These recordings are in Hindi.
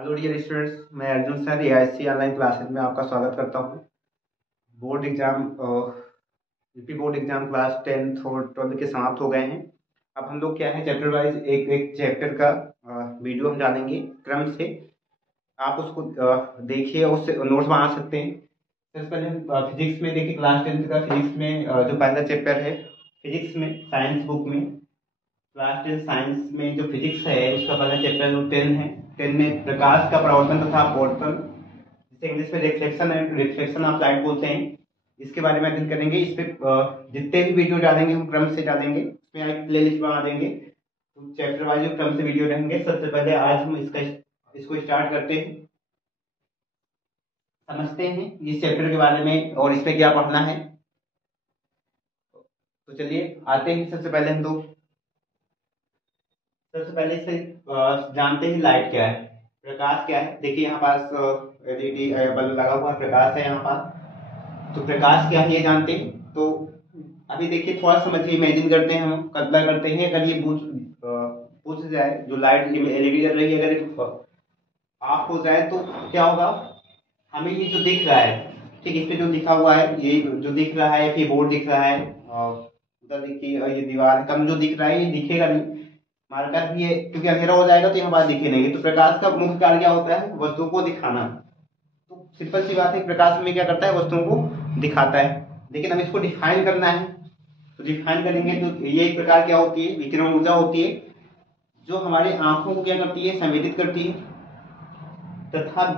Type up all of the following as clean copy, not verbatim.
हेलो डियर स्टूडेंट्स, मैं Arjun sir AIC online classes में आपका स्वागत करता हूं। Board exam UP board exam class 10th और 12th के समाप्त हो गए हैं। अब हम लोग क्या है चैप्टर वाइज एक एक चैप्टर का वीडियो हम डालेंगे क्रम से। आप उसको देखिए, उससे नोट्स बना सकते हैं। सबसे पहले हम फिजिक्स में देखिए, क्लास 10th का फिजिक्स में जो पहला चैप्टर है फिजिक्स में साइंस बुक में क्लास 10 साइंस में जो फिजिक्स है उसका पहला चैप्टर जो 10 है। 10 में प्रकाश का परावर्तन तथा अपवर्तन, जिसे इंग्लिश में reflection and reflection of light बोलते हैं, इसके बारे में अध्ययन करेंगे। इस पे जितने भी वीडियो डालेंगे हम क्रम से डालेंगे, उसमें एक प्ले लिस्ट बना देंगे, तो चैप्टर वाइज क्रम से वीडियो रहेंगे। सबसे पहले आज हम इसको स्टार्ट करते हैं, समझते हैं इस चैप्टर के बारे में और इसमें क्या पढ़ना है। तो चलिए आते हैं। सबसे पहले से जानते हैं लाइट क्या है, प्रकाश क्या है। देखिए यहाँ पास एलईडी बल्ब लगा हुआ है, प्रकाश है यहाँ पास। तो प्रकाश क्या है ये जानते हैं। तो अभी देखिए थोड़ा समझिए, इमेजिन करते हैं, हम कल्पना करते हैं अगर ये बुझ जाए, जो लाइट एलईडी जल रही है अगर ये ऑफ हो जाए तो क्या होगा। हमें ये जो दिख रहा है, ठीक, इस पे जो लिखा हुआ है, ये जो दिख रहा है, फिर बोर्ड दिख रहा है और उधर देखिए ये दीवार कम जो दिख रहा है ये दिखेगा नहीं, मार्कर भी है, क्योंकि अंधेरा हो जाएगा तो यहाँ बात दिखे नहीं। तो प्रकाश का मुख्य कार्य क्या होता है, वस्तुओं को दिखाना। तो सिंपल सी बात है, प्रकाश में क्या करता है, वस्तुओं को दिखाता है। लेकिन हमें इसको डिफाइन करना है, तो डिफाइन करेंगे तो ये एक प्रकार क्या होती है, विकिरण ऊर्जा होती है, जो हमारे आंखों को क्या करती है, संवेदित करती है तथा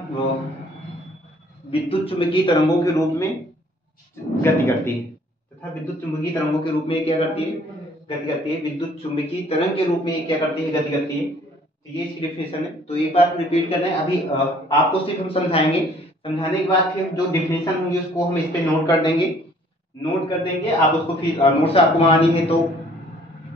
विद्युत चुंबकीय तरंगों के रूप में गति करती है। तथा विद्युत चुंबकीय तरंगों के रूप में क्या करती है, गति करती है। विद्युत चुंबकीय तरंग के रूप में क्या करती है, गति करती है। तो ये इसकी डेफिनेशन है। तो एक बार रिपीट करना है। अभी आपको सिर्फ हम समझाएंगे, समझाने के बाद फिर जो डेफिनेशन होंगी उसको हम इस पे नोट कर देंगे। आप उसको फिर नोट से आपको बनानी है, तो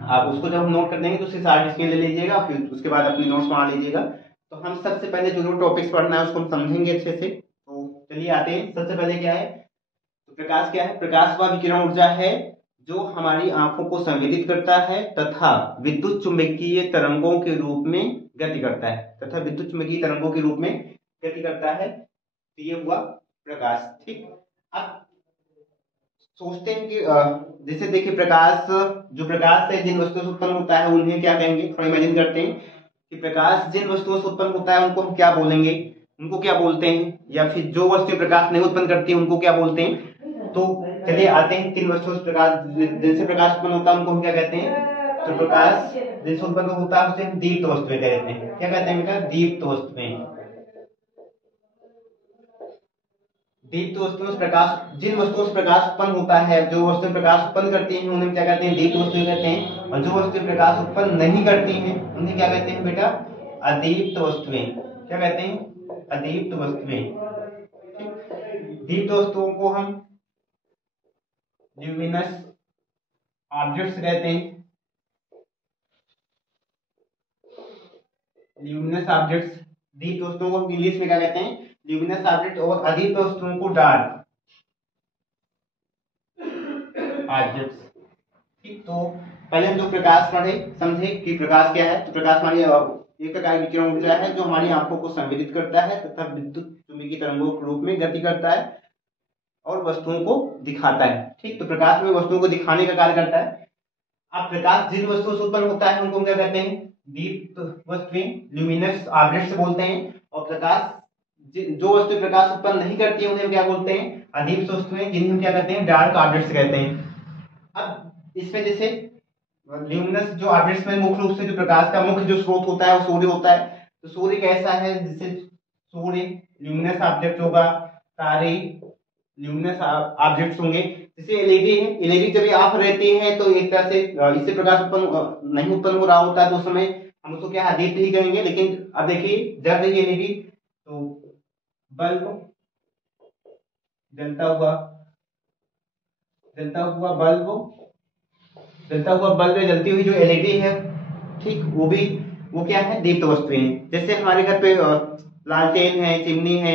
आप उसको जब हम नोट कर देंगे तो उससे 60 स्केल ले लीजिएगा, फिर उसके बाद अपनी नोट्स बना लीजिएगा। तो हम सबसे पहले जो टॉपिक्स पढ़ना है उसको हम समझेंगे अच्छे से। तो चलिए आते हैं। सबसे पहले क्या है, तो प्रकाश क्या है। प्रकाश वह विकिरण ऊर्जा है जो हमारी आंखों को संवेदित करता है तथा विद्युत चुंबकीय तरंगों के रूप में गति करता है, तो ये हुआ प्रकाश, ठीक। अब सोचते हैं कि जैसे देखिए प्रकाश, जो प्रकाश से जिन वस्तुओं से उत्पन्न होता है उन्हें क्या कहेंगे। थोड़ा इमेजिन करते हैं कि प्रकाश जिन वस्तुओं से उत्पन्न होता है उनको हम क्या बोलेंगे, उनको क्या बोलते हैं, या फिर जो वस्तु प्रकाश नहीं उत्पन्न करती है उनको क्या बोलते हैं। तो चलिए आते हैं, तीन वस्तुओं से प्रकाश, जिनसे प्रकाश उत्पन्न होता है उनको हम क्या कहते हैं। तो प्रकाश जिनसे उत्पन्न होता है उसे हम दीप्त वस्तुएं कहते हैं। क्या कहते हैं बेटा, दीप्त वस्तुएं। दीप्त वस्तुओं से प्रकाश, जिन वस्तुओं से प्रकाश उत्पन्न होता है, जो वस्तुएं प्रकाश उत्पन्न करती हैं उन्हें क्या कहते हैं, दीप्त वस्तुएं कहते हैं। और जो वस्तुएं प्रकाश उत्पन्न नहीं करती हैं उन्हें क्या कहते हैं बेटा, अदीप्त वस्तुएं। क्या कहते हैं, अदीप्त वस्तुएं। दीप्त वस्तुओं को हम ल्यूमिनस ऑब्जेक्ट्स कहते हैं। ल्यूमिनस ऑब्जेक्ट्स, दीप्त वस्तुओं को इंग्लिश में क्या कहते हैं, ल्यूमिनस ऑब्जेक्ट। और अदीप्त वस्तुओं को डार्क ऑब्जेक्ट्स, ठीक। तो पहले हम जो प्रकाश पढ़े, समझे कि प्रकाश क्या है। तो प्रकाश हमारी एक प्रकार की विकिरण ऊर्जा है जो हमारी आंखों को संवेदित करता है तथा विद्युत चुंबकीय तरंगों के रूप में गति करता है और वस्तुओं को दिखाता है, ठीक। तो प्रकाश में वस्तुओं को दिखाने का कार्य करता है। अब प्रकाश जिन वस्तुओं से उत्पन्न होता है उनको हम क्या कहते हैं, दीप्त वस्तुएं, ल्यूमिनस ऑब्जेक्ट्स बोलते हैं। और प्रकाश जो वस्तु प्रकाश उत्पन्न नहीं करती है उन्हें हम क्या बोलते हैं, अदीप्त वस्तुएं, जिन्हें हम क्या कहते हैं, डार्क ऑब्जेक्ट्स कहते हैं। अब इसमें जैसे ल्यूमिनस जो ऑब्जेक्ट्स में मुख्य रूप से जो प्रकाश का मुख्य जो स्रोत होता है वो सूर्य होता है। तो सूर्य कैसा है, जिससे सूर्य ल्यूमिनस ऑब्जेक्ट होगा, तारे ल्यूमिनस ऑब्जेक्ट्स होंगे। जैसे एलईडी है, एलईडी जब ऑफ रहती है तो एक तरह से इससे प्रकाश उत्पन्न नहीं उत्पन्न हो रहा होता है, तो उस समय हम उसको क्या अदीप्त ही कहेंगे। लेकिन अब देखिए जब रही एलईडी तो बल्ब जलता हुआ जलता हुआ बल्ब जलता हुआ बल्ब में जलती हुई जो एलईडी है, ठीक, वो क्या है, दीप्त वस्तुएं। जैसे हमारे घर पे लालटेन है, चिमनी है,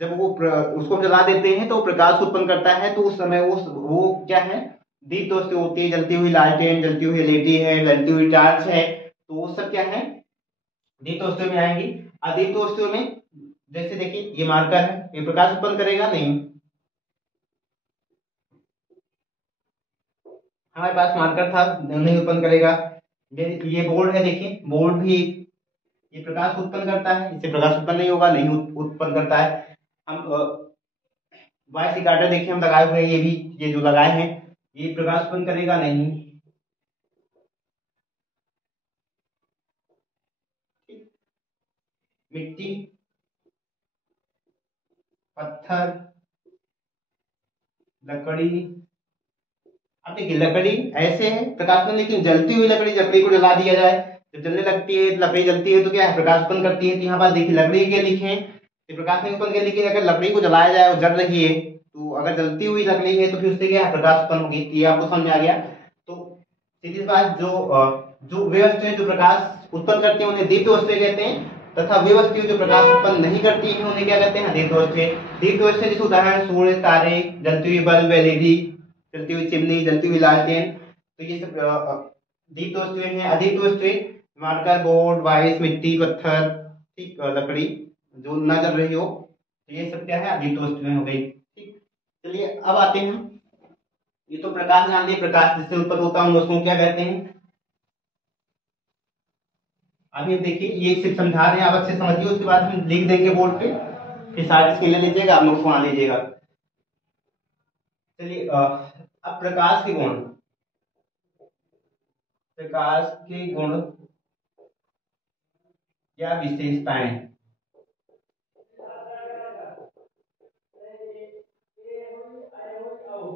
जब उसको हम जला देते हैं तो प्रकाश उत्पन्न करता है, तो उस समय वो क्या है, दीप्त वस्तु होती है। जलती हुई लालटेन, जलती हुई एलईडी है, जलती हुई टॉर्च है, तो वो सब क्या है, दीप्त वस्तुओं में आएंगी। अदीप्त वस्तुओं में जैसे देखिए ये मार्कर है, ये प्रकाश उत्पन्न करेगा नहीं, हमारे पास मार्कर था, नहीं उत्पन्न करेगा। ये बोर्ड है, देखिए बोर्ड भी ये प्रकाश उत्पन्न करता है, इससे प्रकाश उत्पन्न नहीं होगा, नहीं उत्पन्न करता है। हम वॉइस रिकॉर्डर देखिए हम लगाए हुए हैं, ये भी, ये जो लगाए हैं ये प्रकाश उत्पन्न करेगा नहीं। मिट्टी, पत्थर, लकड़ी। अब देखिए लकड़ी ऐसे है प्रकाश उत्पन्न, लेकिन जलती हुई लकड़ी, लकड़ी को जला दिया जाए, जब जलने लगती है लकड़ी जलती है तो क्या है, प्रकाश उत्पन्न करती है। तो यहाँ पर देखिए लकड़ी के लिखे ये प्रकाश नहीं उत्पन्न कर, लेकिन अगर लकड़ी को जलाया जाए और जल रही है, तो अगर जलती हुई लकड़ी है तो फिर उससे क्या है, प्रकाश उत्पन्न होगी। ये आपको समझ में आ गया। तो सीधी सी बात, जो वे वस्तुएं जो प्रकाश उत्पन्न करती हैं उन्हें दीप्त वस्तुएं कहते हैं, तथा वे वस्तुएं जो प्रकाश उत्पन्न नहीं करती हैं उन्हें क्या कहते हैं, अदीप्त वस्तुएं। दीप्त वस्तुएं जैसे उदाहरण सूर्य, तारे, जलती हुई बल्ब, एलईडी, जलती हुई चिमनी, जलती हुई लालटेन, तो ये सब दीप्त वस्तुएं हैं। अदीप्त वस्तुएं मार्कर, बोर्ड, वाइस, मिट्टी, पत्थर, ठीक, लकड़ी जो न जल रही हो, तो ये सब क्या है, अदीप्त वस्तुएं हो गई। ठीक, चलिए अब आते हैं, ये तो प्रकाश जान लिया, प्रकाश जिससे उत्पन्न होता है उसको क्या कहते हैं। अभी देखिए ये सिर्फ समझा रहे हैं, आप अच्छे समझिए, उसके बाद हम लिख देंगे बोर्ड पे, फिर सारे इसके ले लीजिएगा, आप नोट्स बना लीजिएगा। चलिए अब प्रकाश के गुण, प्रकाश के गुण या विशेषताएं।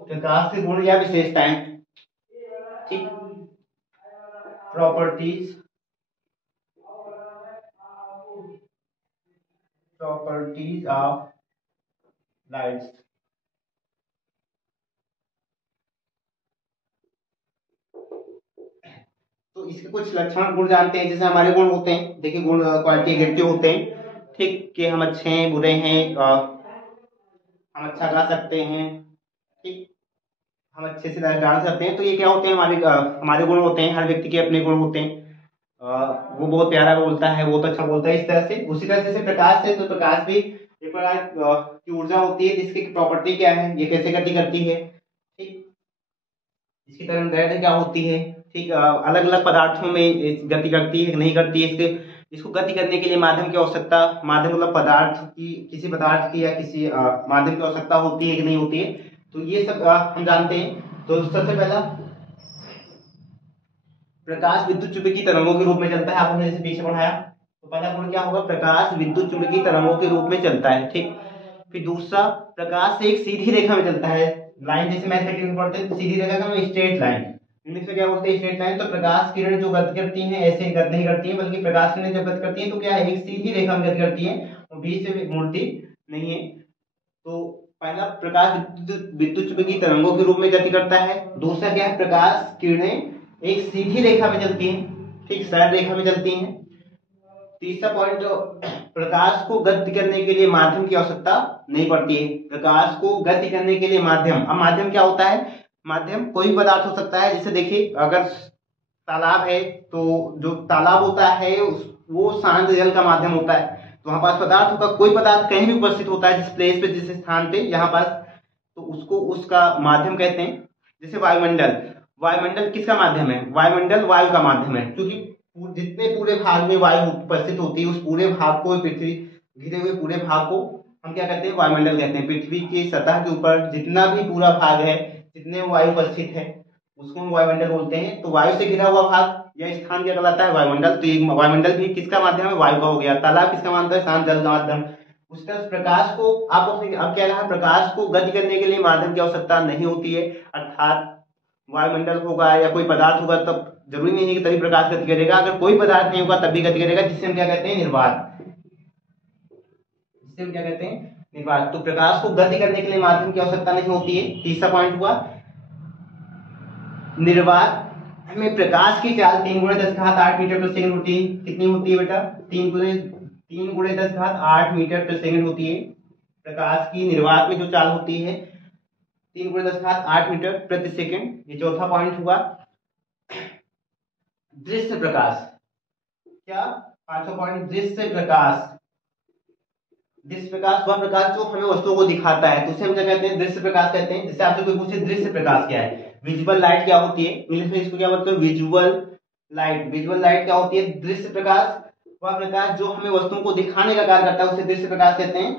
प्रकाश के गुण या विशेषताएं, ठीक, प्रॉपर्टीज, प्रॉपर्टीज ऑफ लाइट्स। तो इसके कुछ लक्षण गुण जानते हैं, जैसे हमारे गुण होते हैं, देखिए गुण क्वालिटी एग्रीगेटिव होते हैं, ठीक, कि हम अच्छे हैं, बुरे हैं, हम अच्छा गा सकते हैं, ठीक, हम अच्छे से डांस करते हैं। तो ये क्या होते हैं, हमारे गुण होते हैं, हर व्यक्ति के अपने गुण होते हैं। वो बहुत प्यारा बोलता है, बहुत अच्छा बोलता है, इस तरह से। उसी तरह जैसे प्रकाश है, तो प्रकाश भी एक प्रकार की ऊर्जा होती है, जिसकी प्रॉपर्टी क्या है, ये कैसे गति करती है, ठीक, इसकी तरंगदैर्घ्य क्या होती है, ठीक, अलग अलग पदार्थों में गति करती है नहीं करती है, इसके इसको गति करने के लिए माध्यम की आवश्यकता, माध्यम मतलब पदार्थ की, किसी पदार्थ की या किसी माध्यम की आवश्यकता होती है कि नहीं होती है, तो ये सब हम जानते हैं। तो सबसे पहला, प्रकाश विद्युत चुंबकीय तरंगों के रूप में चलता है, आपने जैसे पीछे पढ़ाया। तो पहला गुण क्या होगा, प्रकाश विद्युत चुंबकीय तरंगों के रूप में चलता है, ठीक। फिर दूसरा, प्रकाश एक सीधी रेखा में चलता है, लाइन, जैसे मैथमेटिक्स में पढ़ते हैं तो सीधी रेखा का स्ट्रेट लाइन, इंग्लिश में क्या बोलते हैं, स्ट्रेट लाइन। तो प्रकाश किरण जो गति करती हैं ऐसे गति नहीं करती हैं, बल्कि प्रकाश किरण जब गति करती हैं तो क्या है, एक सीधी रेखा में गति करती हैं और बीच से मुड़ती नहीं है। तो पहला, प्रकाश विद्युत चुंबकीय तरंगों के रूप में गति करता है। दूसरा क्या है, प्रकाश किरणें एक सीधी रेखा में चलती हैं, ठीक, सरल रेखा में चलती हैं। तीसरा पॉइंट, जो प्रकाश को गति करने के लिए माध्यम की आवश्यकता नहीं पड़ती है। प्रकाश को गति करने के लिए माध्यम, अब माध्यम क्या होता है, माध्यम कोई भी पदार्थ हो सकता है। जैसे देखिए अगर तालाब है तो जो तालाब होता है वो शांत जल का माध्यम होता है। तो वहां पास पदार्थ होगा, कोई पदार्थ कहीं भी उपस्थित होता है जिस प्लेस पे, जिस स्थान पे, यहाँ पास, तो उसको उसका माध्यम कहते हैं। जैसे वायुमंडल, वायुमंडल किसका माध्यम है, वायुमंडल वायु का माध्यम है, क्योंकि जितने पूरे भाग में वायु उपस्थित होती है उस पूरे भाग को, पृथ्वी घिरे हुए पूरे भाग को हम क्या कहते हैं, वायुमंडल कहते हैं। पृथ्वी की सतह के ऊपर जितना भी पूरा भाग है, जितने वायु उपस्थित है, उसको हम वायुमंडल बोलते हैं। तो वायु से घिरा हुआ भाग या स्थान क्या कहलाता है, वायुमंडल। तो ये वायुमंडल भी किसका माध्यम है, वायु का हो गया। तालाब किसका माध्यम है, शांत जल का माध्यम। उस तरह प्रकाश को आप अब क्या कहा, प्रकाश को गति करने के लिए माध्यम की आवश्यकता नहीं होती है, अर्थात वायुमंडल होगा या कोई पदार्थ होगा तब जरूरी नहीं है कि तभी प्रकाश गति करेगा, अगर कोई पदार्थ नहीं होगा तब भी गति करेगा, जिससे हम क्या कहते हैं, निर्वात, जिससे हम क्या कहते हैं, निर्वात। तो प्रकाश को गति करने के लिए माध्यम की आवश्यकता नहीं होती है। तीसरा पॉइंट हुआ निर्वात में प्रकाश की चाल 3 × 10⁸ मीटर प्रति सेकंड होती है। कितनी होती है बेटा, 3 × 10⁸ मीटर प्रति सेकंड होती है। प्रकाश की निर्वात में जो चाल होती है 3 × 10⁸ मीटर प्रति सेकंड। ये चौथा पॉइंट हुआ। दृश्य प्रकाश, क्या 5वां पॉइंट, दृश्य प्रकाश। दृश्य प्रकाश वह प्रकाश जो हमें वस्तुओं को दिखाता है, तो उसे हम क्या कहते हैं, दृश्य प्रकाश कहते हैं। जैसे आपसे कोई पूछे दृश्य प्रकाश क्या है, विजुअल लाइट क्या होती है, इंग्लिश में इसको क्या बोलते हैं, विजुअल लाइट। विजुअल लाइट क्या होती है, दृश्य प्रकाश वह प्रकाश जो हमें वस्तुओं को दिखाने का कार्य करता है, उसे दृश्य प्रकाश कहते हैं।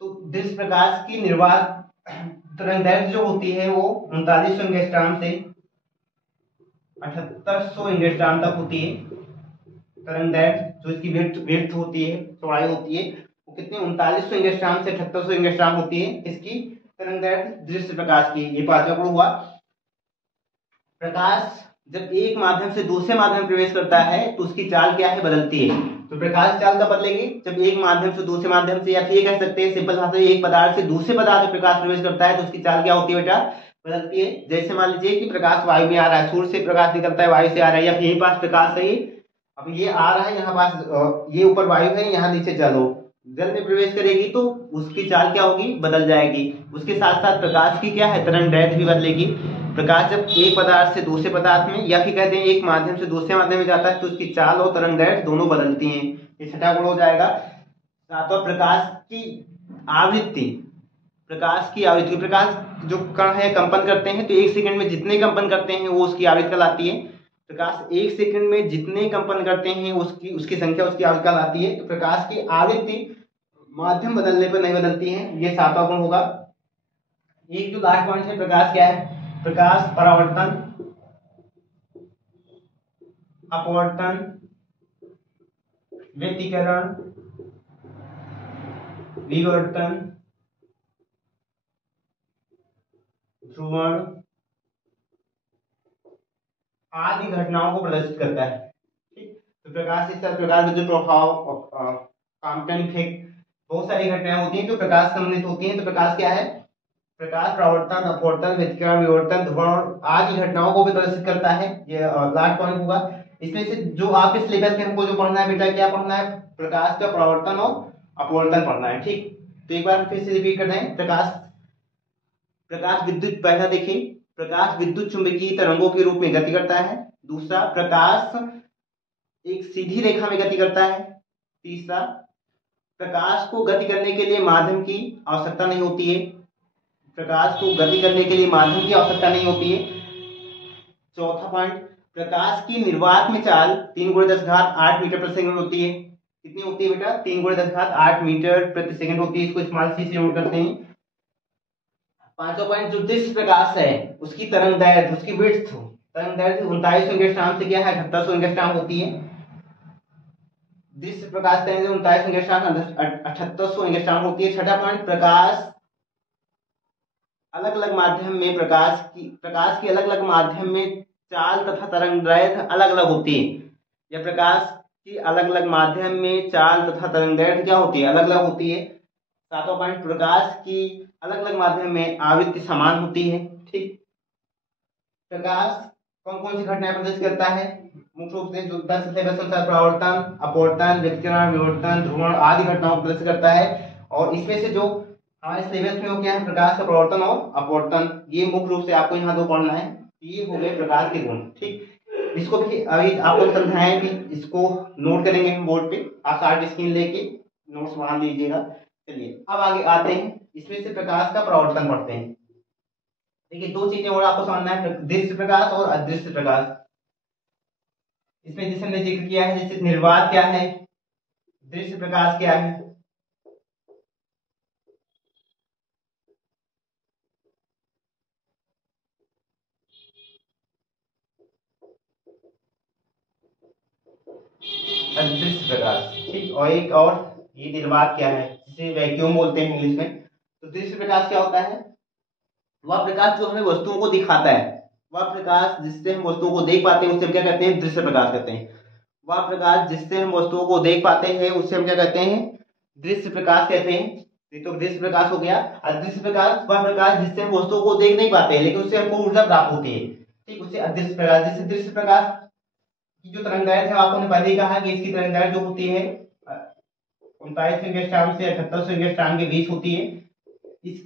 तो दृश्य प्रकाश की निर्वात तरंगदैर्घ्य जो होती है वो 3900 एंगस्ट्रॉम से 7800 एंगस्ट्रॉम तक होती है। तरंगदैर्घ्य जो इसकी विड्थ होती है, चौड़ाई होती है, वो कितनी 3900 एंगस्ट्रॉम से 7800 एंगस्ट्रॉम होती है इसकी तरंगदैर्घ्य दृश्य प्रकाश की। ये 5वां गुण हुआ। प्रकाश जब एक माध्यम से दूसरे माध्यम में प्रवेश करता है तो उसकी चाल क्या है, बदलती है। तो प्रकाश चाल कब बदलेगी, जब एक माध्यम से दूसरे माध्यम से, या फिर ये कह सकते हैं सिंपल भाषा में, एक पदार्थ से दूसरे पदार्थ में प्रकाश प्रवेश करता है तो उसकी चाल क्या होती है बेटा, बदलती है। जैसे मान लीजिए कि प्रकाश वायु में आ रहा है, सूर्य से प्रकाश निकलता है, वायु से आ रहा है, या फिर यहीं पास प्रकाश है, अब ये आ रहा है यहाँ पास, ये ऊपर वायु है, यहाँ नीचे जल हो, जल में प्रवेश करेगी तो उसकी चाल क्या होगी, बदल जाएगी। उसके साथ साथ प्रकाश की क्या है, तरंगदैर्घ्य भी बदलेगी। प्रकाश जब एक पदार्थ से दूसरे पदार्थ में, या फिर कहते हैं एक माध्यम से दूसरे माध्यम में जाता है तो उसकी चाल और तरंगदैर्घ्य दोनों बदलती हैं। ये 6वां गुण हो जाएगा। 7वां, प्रकाश की आवृत्ति। प्रकाश की आवृत्ति, प्रकाश जो कण है कंपन करते हैं तो 1 सेकंड में जितने कंपन करते हैं वो उसकी आवृत्ति कहलाती है। प्रकाश 1 सेकंड में जितने कंपन करते हैं उसकी संख्या उसकी आवृत्ति कहलाती है। तो प्रकाश की आवृत्ति माध्यम बदलने पर नहीं बदलती है, ये 7वां गुण होगा। एक जो लास्ट पॉइंट है, प्रकाश क्या है, प्रकाश परावर्तन, अपवर्तन, व्यतिकरण, विवर्तन, ध्रुवण आदि घटनाओं को प्रदर्शित करता है। ठीक, तो प्रकाश इस प्रकार के जो प्रभाव, कॉम्पटन इफेक्ट, बहुत सारी घटनाएं होती हैं जो प्रकाश संबंधित होती हैं। तो प्रकाश क्या है, प्रकाश परावर्तन, अपवर्तन, व्यतिकरण, विवर्तन, ध्रुवण आदि घटनाओं को भी प्रदर्शित करता है। ये लास्ट पॉइंट होगा। इसमें से जो आपके सिलेबस में हमको जो पढ़ना है बेटा, क्या पढ़ना है, प्रकाश का परावर्तन और अपवर्तन पढ़ना है। ठीक, तो एक बार फिर से रिपीट करना है। प्रकाश विद्युत, पहला देखिए, प्रकाश विद्युत चुंबकीय तरंगों के रूप में गति करता है। दूसरा, प्रकाश एक सीधी रेखा में गति करता है। तीसरा, प्रकाश को गति करने के लिए माध्यम की आवश्यकता नहीं होती है। प्रकाश को गति करने के लिए माध्यम की आवश्यकता नहीं होती है। चौथा पॉइंट, प्रकाश की निर्वात में चाल 3 × 10⁸ मीटर प्रति सेकंड होती है। कितनी होती है बेटा, 3 × 10⁸ मीटर प्रति सेकंड होती है। इसको स्मॉल सी से नोट करते हैं। पांचवा पॉइंट, जो दृश्य प्रकाश है उसकी तरंगदैर्घ्य, उसकी विड्थ, तरंगदैर्घ्य 3900 एंगस्ट्रॉम से क्या है, 7800 एंगस्ट्रॉम होती है। दृश्य प्रकाश तरंगदैर्घ्य 3900 एंगस्ट्रॉम 7800 एंगस्ट्रॉम होती है। छठा पॉइंट, प्रकाश अलग अलग माध्यम में, प्रकाश की अलग अलग माध्यम में चाल तथा तरंगदैर्घ्य अलग अलग होती है। या प्रकाश की अलग अलग माध्यम में चाल तथा तरंगदैर्घ्य क्या होती है, अलग अलग होती है। सातवां पॉइंट, प्रकाश की अलग अलग माध्यम में आवृत्ति समान होती है। ठीक, प्रकाश कौन कौन सी घटनाएं प्रदर्शित करता है, मुख्य रूप से जो 10 सिलेबस अनुसार परावर्तन, अपवर्तन, व्यतिकरण, विवर्तन, ध्रुवण आदि घटनाओं को प्रदर्शित करता है। और इसमें से जो हमारे सिलेबस में वो क्या है, प्रकाश का परावर्तन और अपवर्तन, ये मुख्य रूप से आपको यहाँ दो पढ़ना है। ये हो गए प्रकाश के गुण। ठीक, इसको भी अभी आपको समझाएं, भी इसको नोट करेंगे हम बोर्ड पे, आप सारी स्क्रीन लेके नोट्स बना लीजिएगा। चलिए अब आगे आते हैं, इसमें से प्रकाश का परावर्तन पढ़ते हैं। देखिए, दो चीजें और आपको समझना है, दृश्य प्रकाश और अदृश्य प्रकाश। इसमें जैसे हमने जिक्र किया है, जैसे निर्वात क्या है, दृश्य प्रकाश क्या है। अदृश्य प्रकाश, ठीक, और एक और ये निर्वात क्या है, जिसे वैक्यूम बोलते हैं इंग्लिश में। तो दृश्य प्रकाश क्या होता है, वह प्रकाश जो हमें वस्तुओं को दिखाता है, वह प्रकाश जिससे हम वस्तुओं को देख पाते हैं उसे हम क्या कहते हैं, दृश्य प्रकाश कहते हैं। वह प्रकाश जिससे हम वस्तुओं को देख पाते हैं उसे हम क्या कहते हैं, दृश्य प्रकाश कहते हैं। ये तो दृश्य प्रकाश हो गया। अदृश्य प्रकाश वह प्रकाश जिससे हम वस्तुओं को देख नहीं पाते हैं लेकिन उससे हमको ऊर्जा प्राप्त होती है। ठीक, उसे अदृश्य प्रकाश। जैसे दृश्य प्रकाश की जो तरंगदैर्घ्य है, आपको पहले ही कहा कि इसकी तरंगदैर्घ्य जो होती है 3900 एंगस्ट्रॉम से 7800 एंगस्ट्रॉम के बीच होती है। इस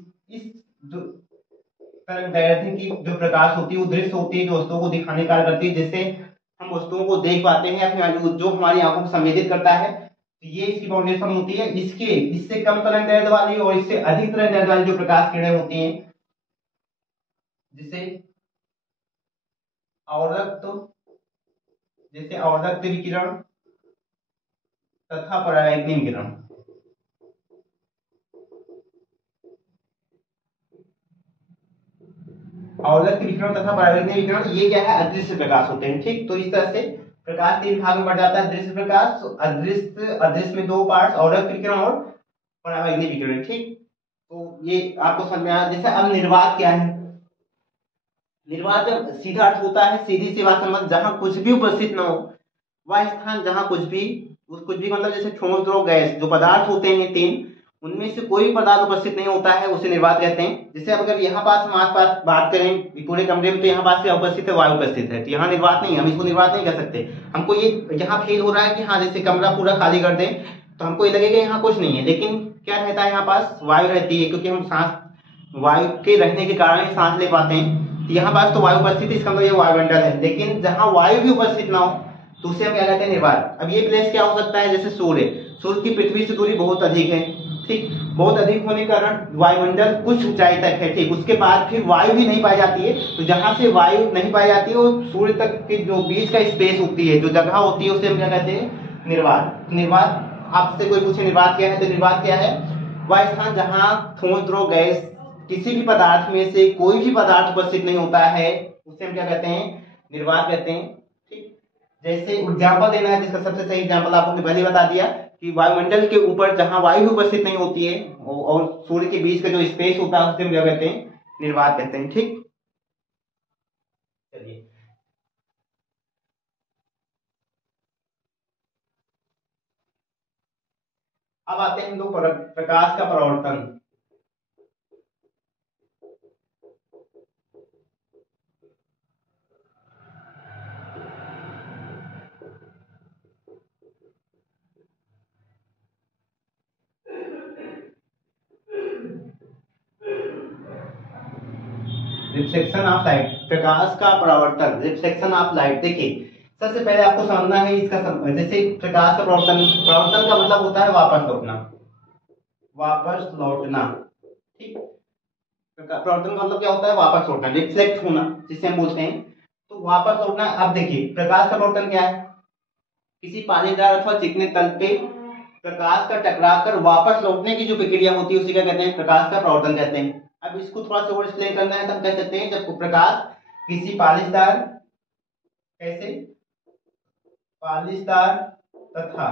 तरंगदैर्घ्य की जो प्रकाश होती है वो दृश्य होती है, जो वस्तुओं को दिखाने का कार्य करती है। जैसे हम वस्तुओं को देख पाते हैं या फिर जो हमारी आंखों को संवेदित करता है, तो ये इसकी बाउंडेशन होती है। इससे कम तरंग वाली और इससे अधिक तरंग वाली जो प्रकाश किरणें होती हैं, जिसे अवरक्त जैसे अवरक्त विकिरण तथा परावैक्तिक विकिरण। अवरक्त विकिरण तथा परावैक्तिक विकिरण ये क्या है, अदृश्य प्रकाश होते हैं। ठीक, तो इस तरह से प्रकाश 3 भाग में बढ़ जाता है। दृश्य प्रकाश, अदृश्य में 2 पार्ट, अवरक्त विकिरण और परावैक्तिक विकिरण। ठीक, तो ये आपको समझ में आया। जैसे अब निर्वात क्या है? निर्वात जब सीधा अर्थ होता है सीधी सी बात समझ, जहां कुछ भी उपस्थित ना हो, वह स्थान जहां कुछ भी मतलब जैसे ठोस, द्रव, गैस जो पदार्थ होते हैं 3, उनमें से कोई पदार्थ उपस्थित नहीं होता है, उसे निर्वात कहते हैं। जैसे अब अगर यहाँ पास हम आसपास बात करें पूरे कमरे में, तो यहाँ पास क्या उपस्थित है? वायु उपस्थित है, तो यहाँ निर्वात नहीं, हम इसको निर्वात नहीं कर सकते। हमको ये यहाँ फील हो रहा है कि हाँ जैसे कमरा पूरा खाली कर दें तो हमको ये लगेगा यहाँ कुछ नहीं है, लेकिन क्या रहता है? यहाँ पास वायु रहती है, क्योंकि हम सांस, वायु के रहने के कारण ही सांस ले पाते हैं। तो यहाँ पास तो वायु उपस्थित है, इसका मतलब ये वायुमंडल है। लेकिन जहाँ वायु भी उपस्थित ना हो तो उसे हम क्या कहते हैं? निर्वात। अब ये प्लेस क्या हो सकता है? जैसे सूर्य की पृथ्वी से दूरी बहुत अधिक है, ठीक, बहुत अधिक होने के कारण वायुमंडल कुछ ऊंचाई तक है, ठीक, उसके बाद फिर वायु भी नहीं पाई जाती है। तो जहां से वायु नहीं पाई जाती है, वो सूर्य तक के जो बीच का स्पेस होती है, जो जगह होती है, उसे हम क्या कहते हैं? निर्वात। निर्वात, आपसे कोई पूछे निर्वात क्या है, तो निर्वात क्या है? वह स्थान जहां ठोस, द्रव, गैस किसी भी पदार्थ में से कोई भी पदार्थ उपस्थित नहीं होता है, उसे हम क्या कहते हैं? निर्वात कहते हैं। ठीक, जैसे एग्जाम्पल देना है, जिसका सबसे सही एग्जाम्पल आपको पहले बता दिया कि वायुमंडल के ऊपर जहां वायु भी उपस्थित नहीं होती है और सूर्य के बीच का जो स्पेस होता है, उसे हम क्या कहते हैं? निर्वात कहते हैं। ठीक, चलिए अब आते हैं दो प्रकाश का परावर्तन। रिफ्लेक्शन ऑफ लाइट, प्रकाश का परावर्तन, रिफ्लेक्शन ऑफ लाइट। देखिए सबसे पहले आपको समझना है इसका जैसे प्रकाश का परावर्तन, परावर्तन का मतलब होता है वापस लौटना, वापस लौटना। ठीक, परावर्तन का मतलब क्या होता है? वापस लौटना, रिफ्लेक्ट होना जिसे हम बोलते हैं, तो वापस लौटना। अब देखिए प्रकाश का परावर्तन क्या है? किसी पानीदार अथवा चिकने तल पे प्रकाश का टकराकर वापस लौटने की जो प्रक्रिया होती है, उसे क्या कहते हैं? प्रकाश का परावर्तन कहते हैं। अब इसको थोड़ा सा और एक्सप्लेन करना है तो हम कह सकते हैं, जब प्रकाश किसी पालिशदार, कैसे, पालिशदार तथा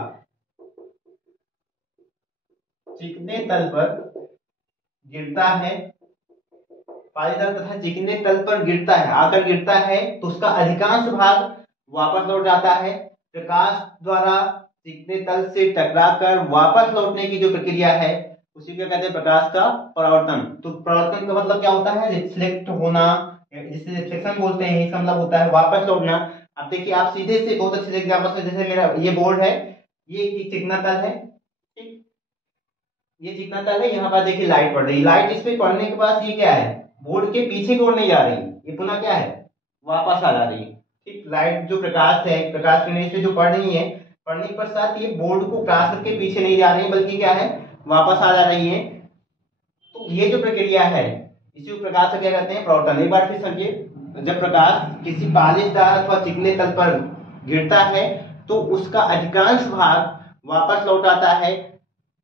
चिकने तल पर गिरता है, पालीदार तथा चिकने तल पर गिरता है, आकर गिरता है, तो उसका अधिकांश भाग वापस लौट जाता है। प्रकाश द्वारा चिकने तल से टकराकर वापस लौटने की जो प्रक्रिया है, उसी को कहते हैं प्रकाश का परावर्तन। तो परावर्तन का मतलब क्या होता है? रिफ्लेक्ट होना, जिसे रिफ्लेक्शन बोलते हैं, इसका मतलब होता है वापस लौटना। अब देखिए आप सीधे से बहुत अच्छे एग्जाम्पल से, जैसे मेरा ये बोर्ड है, ये एक चिकना तल है, ठीक, ये चिकना तल है, यहाँ पर देखिए लाइट पड़ रही है, लाइट इस पे पड़ने के बाद ये क्या है? बोर्ड के पीछे की ओर नहीं जा रही, ये पुनः क्या है? वापस आ जा रही है। ठीक, लाइट जो प्रकाश है, प्रकाश किरणें इस पे जो पड़ रही है, पड़ने के पश्चात ये बोर्ड को क्रॉस करके पीछे नहीं जा रही है, बल्कि क्या है? वापस आ जा रही है। तो ये जो प्रक्रिया है, इसी प्रकाश से क्या कहते हैं? परावर्तन। एक बार फिर समझिए, जब प्रकाश किसी पालिशदार अथवा चिकने तल पर गिरता है, तो उसका अधिकांश भाग वापस लौट आता है।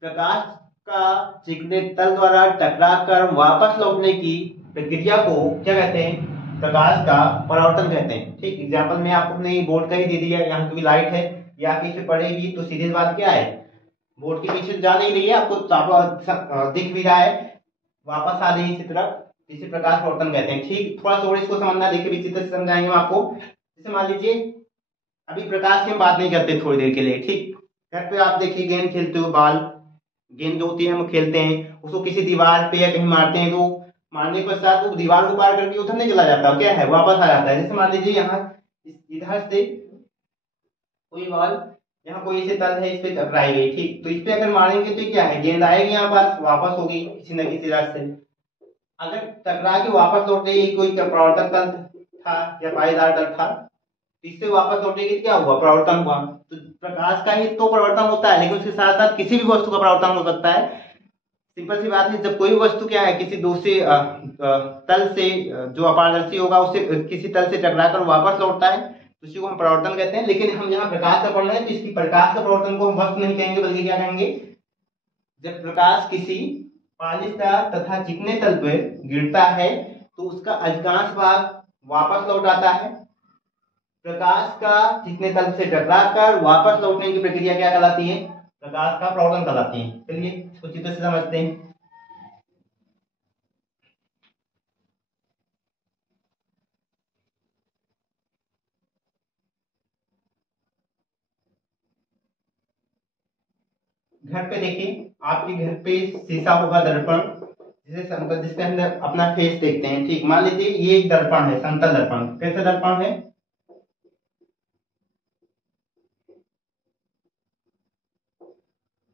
प्रकाश का चिकने तल द्वारा टकराकर वापस लौटने की प्रक्रिया को क्या कहते हैं? प्रकाश का परावर्तन कहते हैं। ठीक, एग्जाम्पल में आपको अपने बोर्ड का ही दे दिया, यहाँ क्योंकि लाइट है, या पीछे पड़ेगी तो सीधी बात क्या है? बोर्ड के पीछे जा नहीं रही है, आपको दिख भी रहा है, वापस आ रही है इसी तरफ, इसी प्रकाश परावर्तन कहते हैं। ठीक, थोड़ा सा और इसको समझना, देखिए विचित्र से समझाएंगे हम आपको। जैसे मान लीजिए अभी प्रकाश की हम बात नहीं करते थोड़ी देर के लिए, ठीक, घर पे आप देखिए गेंद खेलते हो, बाल गेंद जो होती है हम खेलते हैं, उसको किसी दीवार पे या कहीं मारते हैं, तो मारने के पश्चात वो दीवार को पार करके उधर नहीं चला जाता, क्या है? वापस आ जाता है। जैसे मान लीजिए यहाँ इधर से कोई बॉल, यहाँ कोई ऐसे तल है, इस पे टकराई गई, ठीक, तो इस पे अगर मारेंगे तो क्या है? गेंद आएगी यहाँ पास, वापस होगी किसी न किसी रास्ते से। अगर टकरा के वापस लौट रही कोई परावर्तन तल था या पायदार तल था, इससे वापस लौटेगी तो क्या हुआ, परावर्तन हुआ। तो प्रकाश का ही तो परावर्तन होता है, लेकिन उसके साथ साथ किसी भी वस्तु का परावर्तन हो सकता है। सिंपल सी बात है, जब कोई वस्तु क्या है किसी दूसरे तल से जो अपारदर्शी होगा उससे किसी तल से टकराकर वापस लौटता है, तो इसी को हम परावर्तन कहते हैं। लेकिन हम यहाँ प्रकाश का पढ़ रहे हैं तो इसकी प्रकाश का परावर्तन को हम वस्तु नहीं कहेंगे, बल्कि क्या कहेंगे, जब प्रकाश किसी पालिशदार तथा चिकने तल पर गिरता है तो उसका अधिकांश भाग वापस लौट आता है। प्रकाश का चिकने तल से टकराकर वापस लौटने की प्रक्रिया क्या कहलाती है, प्रकाश का परावर्तन कहलाती है। चलिए इसको चित्र से समझते हैं। घर पे देखिए, आपके घर पे शीशा होगा, दर्पण, जिसे समतल, जिसके अंदर अपना फेस देखते हैं। ठीक, मान लीजिए ये एक दर्पण है, समतल दर्पण। कैसे दर्पण है,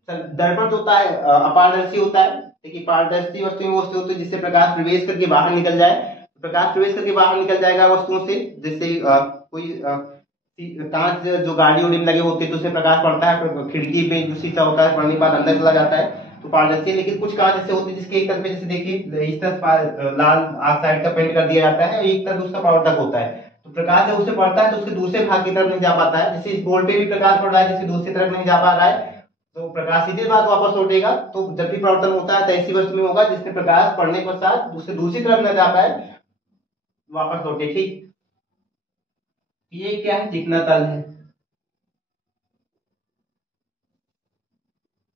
दर्पण जो होता है अपारदर्शी होता है। देखिए पारदर्शी वस्तु वो वस्तु होती है जिससे प्रकाश प्रवेश करके बाहर निकल जाए। प्रकाश प्रवेश करके बाहर निकल जाएगा वस्तुओं से, जैसे कोई कांच जो गाड़ी उड़ी में लगे होते हैं तो उससे प्रकाश पड़ता है, खिड़की पे जो शीशा होता है पड़ने के बाद अंदर चला जाता है, तो पारदर्शी। लेकिन कुछ कांच ऐसे होते हैं जिसके एक तरफ में, जैसे देखिए इस तरफ लाल ऑक्साइड का पेंट कर दिया जाता है और एक तरफ उसका परावर्तक होता है, तो प्रकाश जब उससे पड़ता है तो उसके दूसरे भाग की तरफ नहीं जा पाता है। जैसे इस बोर्ड पे भी प्रकाश पड़ रहा है, जिसके दूसरी तरफ नहीं जा पा रहा है, तो प्रकाश सीधे बात वापस लौटेगा। तो जब भी परावर्तन होता है तो ऐसी वस्तु में होगा जिसमें प्रकाश पड़ने के पश्चात उससे दूसरी तरफ न जा पाए, वापस लौटे। ठीक, ये क्या है, चिकना तल है।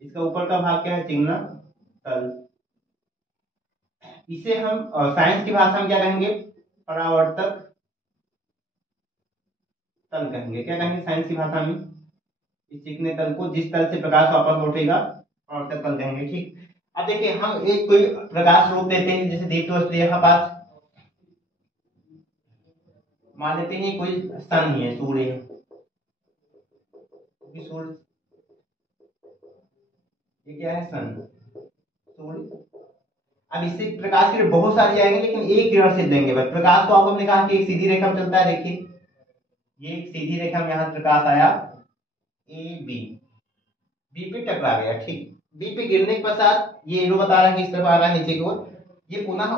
इसका ऊपर का भाग क्या है, चिकना तल। इसे हम साइंस की भाषा में क्या कहेंगे, परावर्तक तल कहेंगे। क्या कहेंगे साइंस की भाषा में, इस चिकने तल को, जिस तल से प्रकाश वापस लौटेगा, परावर्तक तल कहेंगे। ठीक, अब देखिए हम एक कोई प्रकाश रूप देते हैं, जैसे देखते वस्तु यहाँ पास मान लेते हैं कोई सन ही है, सूर्य है, क्योंकि सूर्य, ये क्या है, सन, सूर्य। अब इससे प्रकाश किरण बहुत सारी आएंगे, लेकिन एक किरण से देंगे बस प्रकाश को। आपको हमने कहा कि एक सीधी रेखा में चलता है, देखिए ये एक सीधी रेखा में यहाँ प्रकाश आया, ए बी, बी पे टकरा गया। ठीक, बी पे गिरने के पश्चात ये एरो बता रहा है कि इस तरफ आ रहा है नीचे की ओर, ये पुनः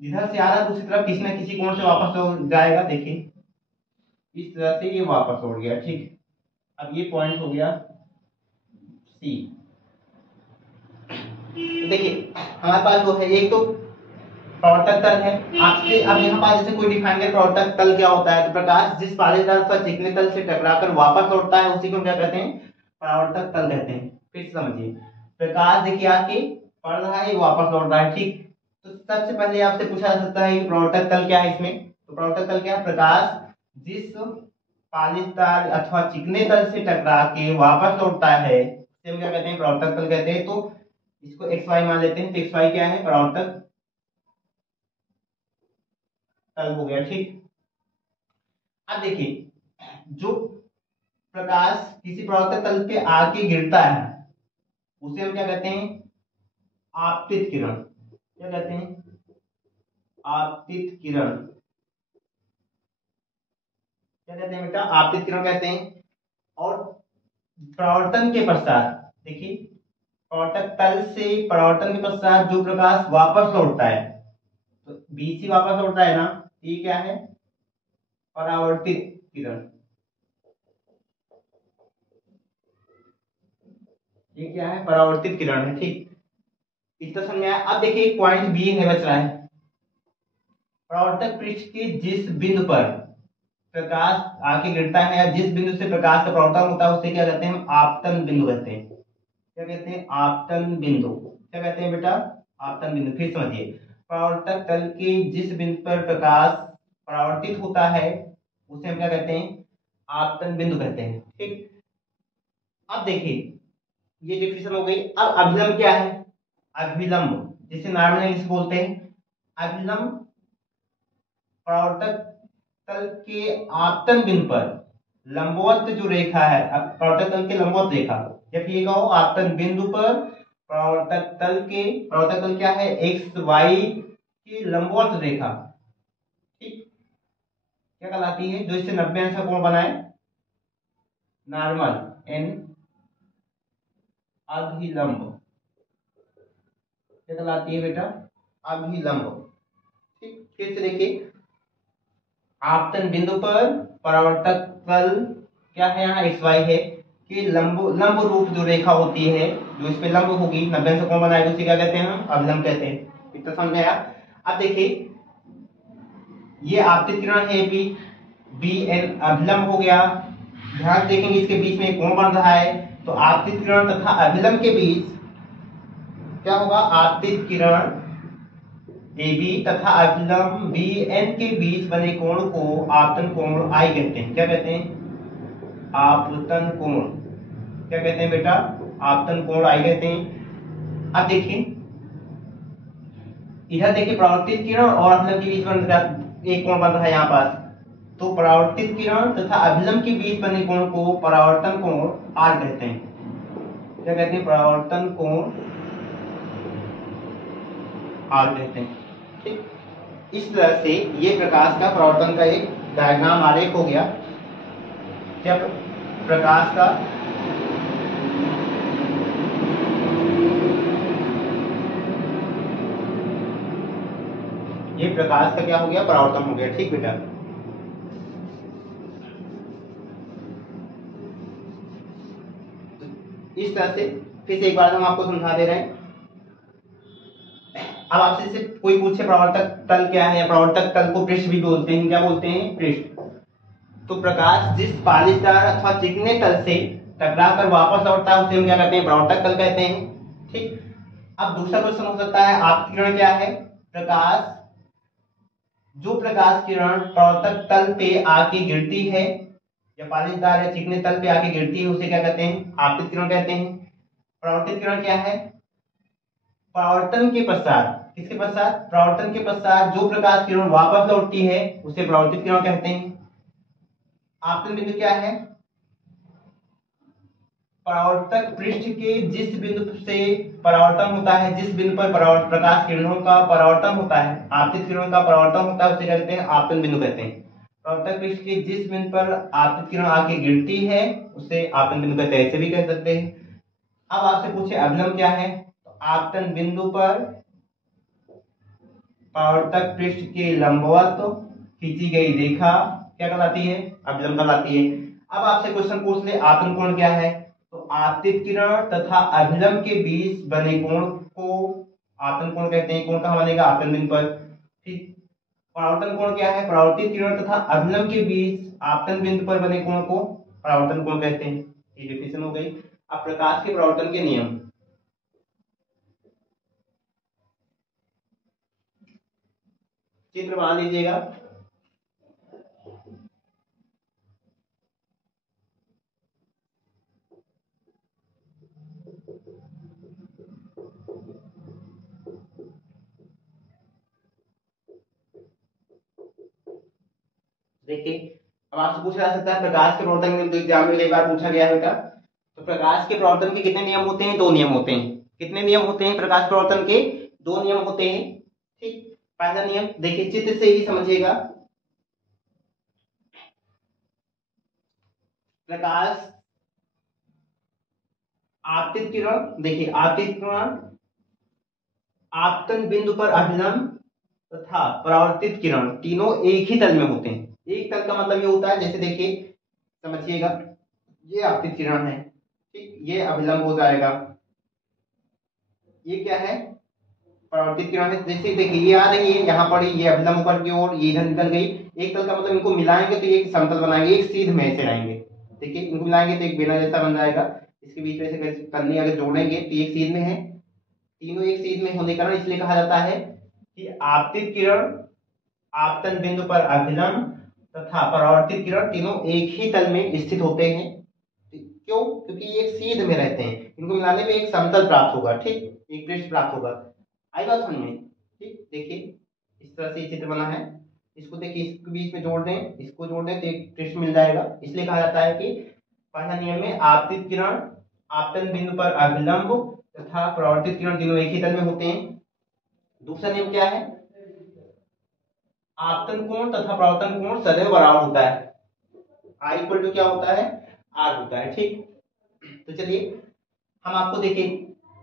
जिधर से आ रहा है दूसरी तरफ किसी न किसी कोण से वापस तो जाएगा। देखिए इस तरह से ये वापस उड़ गया। ठीक, अब ये पॉइंट हो गया सी। तो देखिए हमारे पास जो है एक तो प्रवर्तक तल है। आपसे अब यहाँ पास जैसे कोई डिफाइन कर प्रवर्तक तल क्या होता है, तो प्रकाश जिस पालेदार अथवा चिकने तल से टकराकर वापस लौटता है उसी को हम क्या कहते हैं, परावर्तक तल कहते हैं। फिर से समझिए, प्रकाश देखिए आके पड़ रहा है, वापस लौट रहा है। ठीक, तो सबसे पहले आपसे पूछा जा सकता है कि प्रवर्तक तल क्या है इसमें। तो प्रवर्तक तल क्या है, प्रकाश जिस पालिशदार अथवा चिकने तल से टकरा के वापस लौटता है उसे हम क्या कहते हैं, प्रवर्तक तल कहते हैं। तो इसको एक्स वाई मान लेते हैं, तो एक्स वाई क्या है, परावर्तक तल हो गया। ठीक, अब देखिए जो प्रकाश किसी परावर्तक तल पे आके गिरता है उसे हम क्या कहते हैं, आपतित किरण। क्या कहते हैं, आपतित किरण। क्या कहते हैं बेटा, आपतित किरण कहते हैं। और परावर्तन के पश्चात देखिए, परावर्तक तल से परावर्तन के पश्चात जो प्रकाश वापस लौटता है, तो बीसी वापस लौटता है ना, ये क्या है, परावर्तित किरण। ये क्या है, परावर्तित किरण है। ठीक, इतना समझ में आया। अब देखिए पॉइंट बी है बच रहा है, परावर्तक पृष्ठ के जिस बिंदु पर प्रकाश आके गिरता है या जिस बिंदु से प्रकाश का परावर्तन होता है उसे क्या कहते हैं, हम आपतन बिंदु कहते हैं। क्या कहते हैं, आपतन बिंदु। क्या कहते हैं बेटा, आपतन बिंदु। फिर समझिए, परावर्तक तल के जिस बिंदु पर प्रकाश परावर्तित होता है उसे हम क्या कहते हैं, आपतन बिंदु कहते हैं। ठीक, अब देखिए ये डिफिनेशन हो गई। अब अभिलंब क्या है, अभिलंब जिसे नॉर्मल इंग्लिश बोलते हैं, अभिलंब परावर्तक तल के आपतन बिंदु पर लंबवत जो रेखा है, परावर्तक तल के लंबवत रेखा, या फिर ये कहो आपतन बिंदु पर परावर्तक तल क्या है, एक्स वाई की लंबवत रेखा। ठीक, क्या कहलाती है, जो इससे 90 अंश का कोण बनाए, नॉर्मल एन अभिलंब, क्या कहलाती है बेटा, अभिलंब। ठीक, फिर से देखिए, आपतन बिंदु पर परावर्तक तल क्या है, यहाँ एक्स वाई है, कि लंब रूप जो रेखा होती है, जो इस पे लंब होगी, 90 से कोण बनाएगी, उसे क्या कहते हैं, हम अभिलंब कहते हैं। इतना समझ आया। अब देखिए, ये आपतित किरण है बी, बी एन अभिलंब हो गया। ध्यान से देखेंगे, इसके बीच में कोण बन रहा है, तो आपतित किरण तथा अभिलंब के बीच क्या होगा, आपतित किरण AB तथा अभिलंब BN के बीच बने कोण को आपतन कोण I कहते हैं। क्या कहते हैं, आपतन कोण। क्या कहते हैं बेटा, आपतन कोण I कहते हैं। अब देखिए, इधर देखिए, परावर्तित किरण और अभिलंब के बीच बन रहा एक कोण बन रहा है यहाँ पास, तो परावर्तित किरण तथा अभिलंब के बीच बने कोण को परावर्तन कोण R कहते हैं। क्या कहते हैं, परावर्तन कोण R कहते हैं। ठीक, इस तरह से ये प्रकाश का परावर्तन का एक डायग्राम आरेख हो गया। जब प्रकाश का ये प्रकाश का क्या हो गया, परावर्तन हो गया। ठीक बेटा, इस तरह से फिर से एक बार हम आपको समझा दे रहे हैं। अब आपसे से कोई पूछे परावर्तक तल क्या है, या परावर्तक तल को पृष्ठ भी बोलते हैं, क्या बोलते हैं, पृष्ठ। तो प्रकाश जिस पालिशदार अथवा चिकने तल से टकरा कर वापस लौटता है, उसे हम क्या कहते हैं, परावर्तक तल कहते हैं। ठीक, अब दूसरा क्वेश्चन हो सकता है, आपतित किरण क्या है, प्रकाश, जो प्रकाश किरण परावर्तक तल पे आके गिरती है, या पालिशदार या चिकने तल पे आके गिरती है, उसे क्या कहते हैं, आपतित किरण कहते हैं। परावर्तित किरण क्या है, परावर्तन के पश्चात, किसके पश्चात, परावर्तन के पश्चात जो प्रकाश किरण वापस लौटती है, उसे परावर्तित किरण कहते हैं। आपतन बिंदु क्या है, परावर्तक पृष्ठ के जिस बिंदु से परावर्तन होता है, जिस बिंदु पर प्रकाश किरणों का परावर्तन होता है, आपतित किरणों का परावर्तन होता है, उसे कहते हैं आपतन बिंदु कहते हैं। परावर्तक पृष्ठ के जिस बिंदु पर आपतित किरण आके गिरती है, उसे आपतन बिंदु कहते हैं, ऐसे भी कह सकते हैं। अब आपसे पूछे अभिलंब क्या है, तो आपतन बिंदु पर परावर्तक पृष्ठ के लंबवत खींची गई रेखा क्या कहलाती है, अभिलंब कहलाती है। अब आपसे क्वेश्चन पूछ ले, आपतन कोण क्या है, तो आपतित किरण तथा अभिलंब के बीच बने कोण को आपतन कोण कहते हैं। कोण कहाँ बनेगा, आपतन बिंदु पर। ठीक, परावर्तन कोण क्या है, परावर्तित किरण तथा अभिलंब के बीच आपतन बिंदु पर बने कोण को परावर्तन कोण कहते हैं। ये डेफिनेशन हो गई। अब प्रकाश के परावर्तन के नियम, चित्र बना लीजिएगा। देखिए, अब आपसे पूछा जा सकता है प्रकाश के प्रवर्तन के, एग्जाम में एक बार पूछा गया है बेटा। तो प्रकाश के प्रवर्तन के कितने नियम होते हैं, दो नियम होते हैं। कितने नियम होते हैं प्रकाश प्रवर्तन के, दो नियम होते हैं। ठीक, पहला नियम देखिए, चित्र से ही समझिएगा। प्रकाश आपतित किरण, देखिए आपतित किरण आपतन बिंदु पर अभिलंब तथा परावर्तित किरण तीनों एक ही तल में होते हैं। एक तल का मतलब ये होता है, जैसे देखिए समझिएगा, ये आपतित किरण है, ठीक, ये अभिलंब हो जाएगा, ये क्या है, परावर्तित किरण है। जैसे देखिए, ये आ रही है यहाँ पर, ये अभिलंब ऊपर की ओर, ये इधर निकल गई। एक तल का मतलब इनको मिलाएंगे तो ये एक समतल बनाएंगे, एक सीध में ऐसे आएंगे। देखिए, इनको मिलाएंगे तो एक बेला जैसा बन जाएगा। इसके बीच में से कन्नी अगर जोड़ेंगे तो एक सीध में है, तीनों एक सीध में होने के कारण इसलिए कहा जाता है कि आपतित किरण आपतन बिंदु पर अभिलंब तथा परावर्तित किरण तीनों एक ही तल में स्थित होते हैं। क्यों, क्योंकि ये एक सीध में रहते हैं, इनको मिलाने में एक समतल प्राप्त होगा। ठीक, एक पृष्ठ प्राप्त होगा। आई बात समझ में। ठीक, देखिए इस तरह से चित्र बना है, इसको देखिए, इसके बीच में जोड़ दें, इसको जोड़ दें तो एक पृष्ठ मिल जाएगा। इसलिए कहा जाता है कि पहला नियम में आपतित किरण आपतन बिंदु पर अभिलंब तथा परावर्तित किरण तीनों एक ही तल में होते हैं। दूसरा नियम क्या है, आपतन कोण तथा परावर्तन कोण सदैव बराबर होता है। I इक्वल टू क्या होता है, R होता है। ठीक, तो चलिए हम आपको देखिए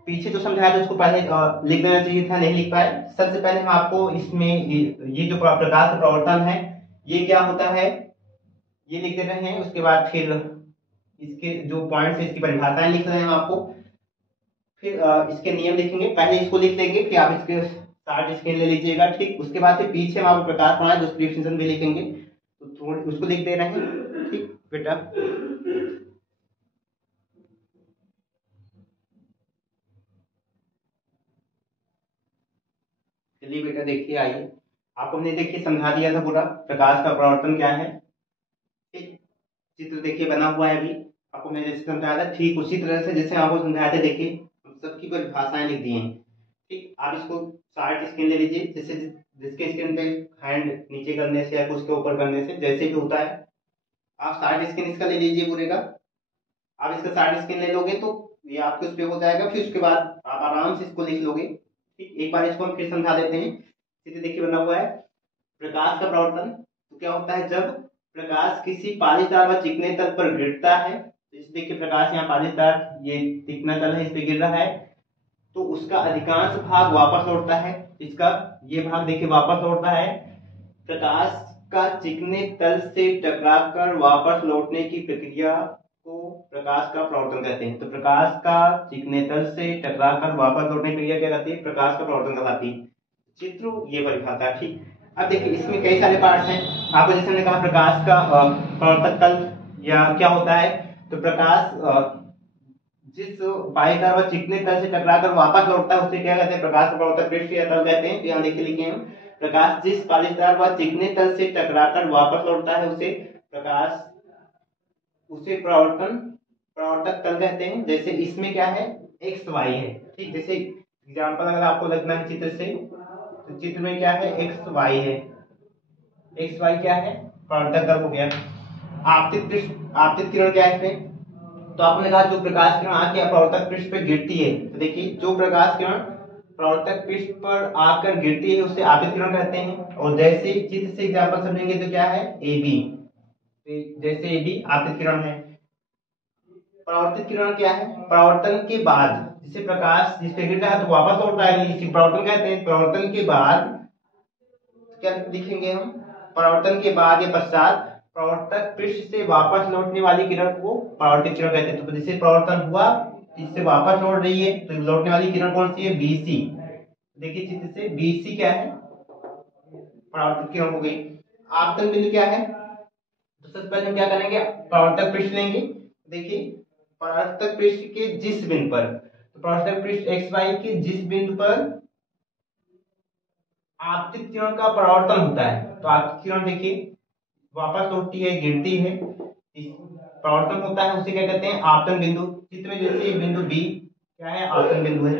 पीछे जो समझाया था उसको पहले लिख देना चाहिए था, नहीं लिख पाए। सबसे पहले हम आपको इसमें ये जो प्रकाश का परावर्तन है ये क्या होता है ये लिख दे रहे हैं। उसके बाद फिर इसके जो पॉइंट्स है इसकी परिभाषाएं लिख रहे हैं हम आपको, फिर इसके नियम लिखेंगे। पहले इसको लिख लेंगे फिर आप इसके शार्ट स्क्रीन ले लीजिएगा। ठीक, उसके बाद फिर पीछे हम आपको प्रकाश प्रणाली जो डिफिनेशन भी लिखेंगे, तो थोड़ी उसको लिख दे रहे हैं। ठीक बेटा, चलिए बेटा देखिए, आइए आपको हमने देखिए समझा दिया था पूरा प्रकाश का परावर्तन क्या है। ठीक, चित्र देखिए बना हुआ है अभी, आपको मैंने जैसे समझाया था ठीक उसी तरह से जैसे आपको समझाया था। देखिए सबकी परिभाषाएं लिख दी हैं। ठीक, आप इसको शार्ट स्क्रीन ले लीजिए, जैसे जिसके स्क्रीन पे हैंड नीचे करने से या कुछ के ऊपर करने से जैसे भी होता है, आप शार्ट स्क्रीन इसका ले लीजिए पूरे का। आप इसका शार्ट स्क्रीन ले लोगे तो ये आपके उस पर हो जाएगा, फिर उसके बाद आप आराम से इसको लिख लोगे। ठीक, एक बार इसको हम फिर समझा देते हैं। चित्र देखिए बना हुआ है प्रकाश का परावर्तन। तो क्या होता है, जब प्रकाश किसी पालिशदार व चिकने तल पर गिरता है, तो इस देखिए प्रकाश यहाँ पालिशदार ये चिकना तल है इस पे गिर रहा है, तो उसका अधिकांश भाग वापस लौटता है। इसका ये भाग देखिए वापस लौटता है। प्रकाश का चिकने तल से टकराकर वापस लौटने की प्रक्रिया को प्रकाश का परावर्तन कहते हैं। तो प्रकाश का चिकने तल से टकराकर वापस लौटने की प्रक्रिया क्या कहती है, प्रकाश का परावर्तन कहलाती है। चित्र ये परिभाषा। ठीक, अब देखिए इसमें कई सारे पार्ट्स हैं। आपको जैसे हमने कहा प्रकाश का परावर्तक तल या क्या होता है, तो प्रकाश जिस पाइदार व चिकने तल से टकराकर वापस लौटता है उसे क्या कहते हैं, प्रकाश का परावर्तक पृष्ठ या तल कहते हैं। तो यहाँ देखिए लिखे हैं, प्रकाश जिस पालिशदार व चिकने तल से टकराकर वापस लौटता है उसे प्रकाश उसे परावर्तक तल कहते हैं। जैसे इसमें क्या है, एक्स वाई है। ठीक, जैसे एग्जांपल अगर आपको लगना है चित्र से, तो चित्र में क्या है, एक्स वाई है। एक्स वाई क्या है, परावर्तक तल हो गया। आपतित किरण क्या है इसमें, तो आपने कहा जो प्रकाश किरण आके परावर्तक पृष्ठ पर गिरती है, तो देखिए जो प्रकाश किरण परावर्तक पृष्ठ पर आकर गिरती है उसे आपतित किरण कहते हैं। और जैसे चित्र से एग्जांपल समझेंगे तो क्या है, ए बी, जैसे ए बी आपतित किरण है। परावर्तित किरण क्या है, परावर्तन के बाद जिसे प्रकाश जिस पे गिर रहा है तो वापस लौट रहा है, इसी परावर्तन कहते हैं। परावर्तन के बाद क्या लिखेंगे हम, परावर्तन के बाद या पश्चात परावर्तक पृष्ठ से वापस लौटने वाली किरण को परावर्तित किरण कहते हैं। तो जिसे परावर्तन हुआ इससे वापस लौट रही है, तो लौटने वाली किरण कौन सी है, बीसी। देखिए चित्र से बीसी क्या है, परावर्तित किरण हो गई। आपतन बिंदु क्या है, तो सबसे पहले हम क्या करेंगे, परावर्तक पृष्ठ लेंगे। देखिए परावर्तक पृष्ठ के जिस बिंदु पर, तो परावर्तक पृष्ठ एक्स वाई के जिस बिंदु पर आपतित किरण का परावर्तन होता है, तो आपतित किरण देखिए वापस लौटती है, गिरती है, परावर्तन होता है, उसे क्या कहते हैं, आपतन बिंदु। चित्र में जैसे बिंदु बी क्या है, आपतन बिंदु है।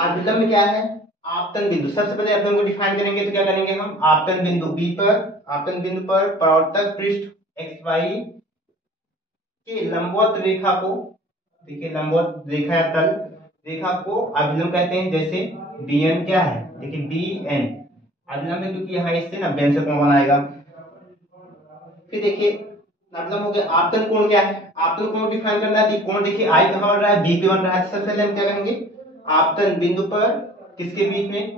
अभिलंब क्या है, आपतन बिंदु। सबसे पहले अभिलंब को डिफाइन करेंगे तो क्या करेंगे हम, आपतन बिंदु बी पर, आपतन बिंदु पर परावर्तक पृष्ठ एक्स वाई के लंबवत रेखा को, देखिए लंबवत रेखा या तल रेखा को अभिलंब कहते हैं। जैसे बी एन क्या है, देखिए बी एन अभिलंब है क्योंकि यहाँ इससे ना बेन से कोण बनाएगा। फिर देखिए अभिलंब हो गया। आपतन कोण क्या है, आपतन कोण डिफाइन करना है। कोण देखिए आई कहां बन रहा है, बी पे बन रहा है। सबसे पहले हम क्या करेंगे, आपतन बिंदु पर किसके बीच में,